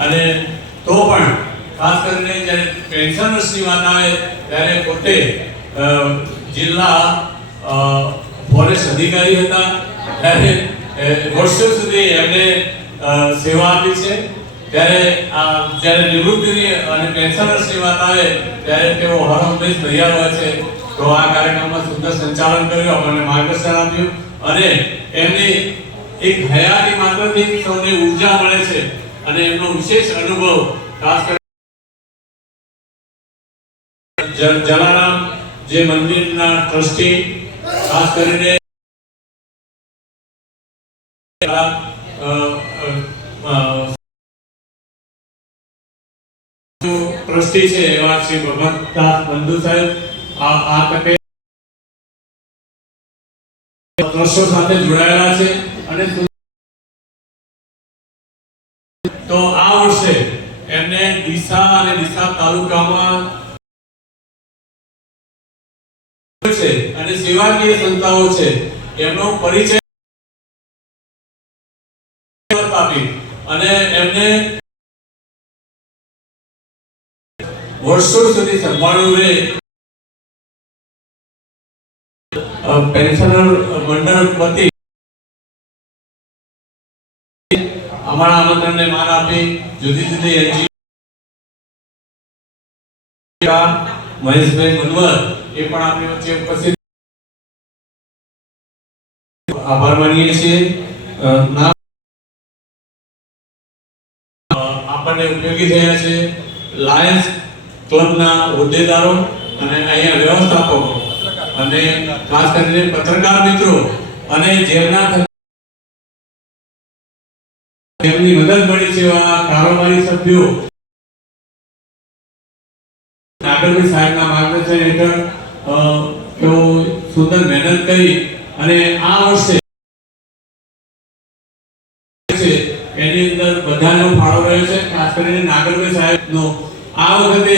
અને તો પણ ખાસ કરીને જ્યારે પેન્શનર્સની વાત આવે ત્યારે પોતે જિલ્લા ફોરેસ્ટ અધિકારી હતા ત્યારે વર્ષો સુધી એમને સેવા આપી છે। ત્યારે જ્યારે નિવૃત્તિની અને પેન્શનર્સની વાત આવે ત્યારે તેઓ હર હંમેશ તૈયાર હોય છે। તો આ કાર્યક્રમમાં સુંદર સંચાલન કર્યું, આપણને માર્ગદર્શન આપ્યું અને એમની એક હયાતી માત્રથી સૌને ઉર્જા મળે છે અને એમનો વિશેષ અનુભવ ખાસ કરીને જલારામ જે મંદિરના ટ્રસ્ટી ખાસ કરીને ટ્રસ્ટી છે એવા શ્રી ભગવતદાસ બંધુ સાહેબ આ તકે ટ્રસ્ટો સાથે જોડાયેલા છે અને તો આ વર્ષે એમને ડીસા અને ડીસા તાલુકામાં છે અને સેવાકીય સંસ્થાઓ છે એમનો પરિચય આપી અને એમને વર્ષો સુધી સંભાળ્યું રહે પેન્શનર મંડળ વતી અમારા આમંત્રણને માન આપી જુદી જુદી એનજીઓ મહેશભાઈ મનવર એ પણ આપણી વચ્ચે ઉપસ્થિત આભાર માનીએ છીએ। આપણને ઉપયોગી થયા છે લાયન્સ ક્લબના હોદ્દેદારો અને અહીંયા વ્યવસ્થાપકો અને ખાસ કરીને પત્રકાર મિત્રો અને જેમની મદદ મળી છે એવા કારોબારી સભ્યો નાગરભાઈ સાહેબના માર્ગદર્શન હેઠળ તેઓ સુંદર મહેનત કરી અને આ વર્ષે એની અંદર બધાનો ફાળો રહ્યો છે। ખાસ કરીને નાગરભાઈ સાહેબનો આ વખતે